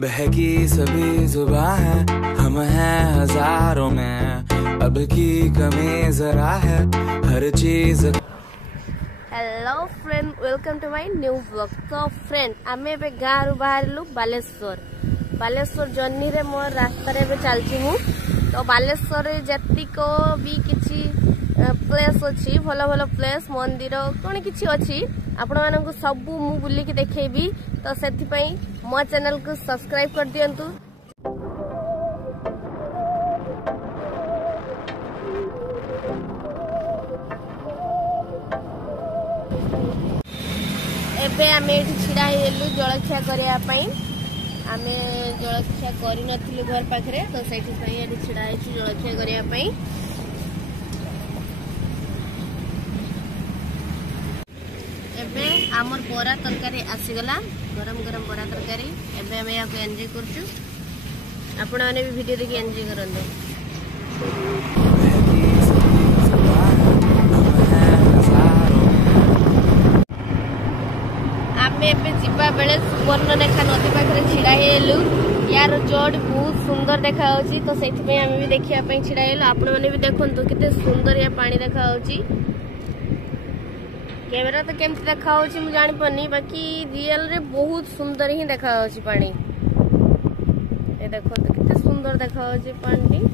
बहकी सभी जुबां है, हम हैं हजारों में, अब की कमी जरा है हर चीज। Hello friend, welcome to my new blog. तो फ्रेंड आमे एबे गाँव बाहर बालेश्वर जर्नी रे मोर रास्ता रे चलती हूँ। तो बालेश्वर जतिक भी किसी प्लेस अच्छी भल भल प्लेस मंदिर कौन किसी अच्छी आपण मानक सबू मु बुलिकी देखेबी। तो सेथिपई मो चैनल को सब्सक्राइब कर दियंतु। एबे आमे एठी छिड़ा हेलु जलखिया करिया पई। आमे जलखिया करि नथिलु घर पाखरे, तो सेठी पई एठी छिड़ा हेछि जलखिया करिया पई। एबे आमर बरा तरकारी आसीगला, गरम गरम बरा तरकारी। एबे आमे याको एंजॉय करछु। आपण माने भी वीडियो देखि एंजॉय करंदो। आमे एबे जिबा बेले सुवर्णरेखा नदी पाखरे छिड़ा हेलु। यार जोड़ बहुत सुंदर देखा होची, तो सेठी पे आमे भी देखिया पई छिड़ा हेलु। आपण माने भी देखंतु केते सुंदर या पानी देखा होची। कैमरा तो केमती देखा होची मु जानि पनी, बाकी रियल रे बहुत सुंदर ही देखा होची पानी। ए देखो तो कितने सुंदर देखा होची पानी।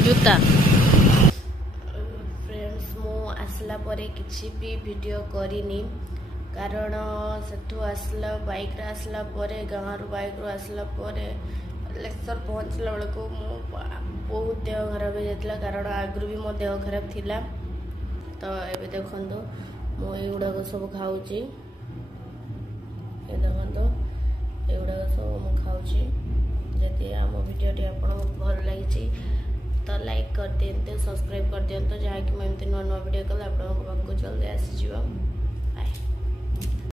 जूता फ्रेंड्स मु आसला परे किछि भी वीडियो करिनी, कारण सेठू आसला बाइक रे आसला परे गाँव रु बाइक रु आसला परे लेक्चर पहुँचला बेलू बहुत देह खराब हो जाता, कारण आगु भी मो देह खराब थिला। तो ये देखो मु युड़ाक सब खाऊँगी, ये देखो युड़ाक सब मु खाऊँगी। जदि आम भिडियोटी आपको भल लगी तो लाइक कर दिंतु, सब्सक्राइब कर दिंतु, जहाँकि मैं एमती नुआ नुआ वीडियो कले आप जल्दी आसीज।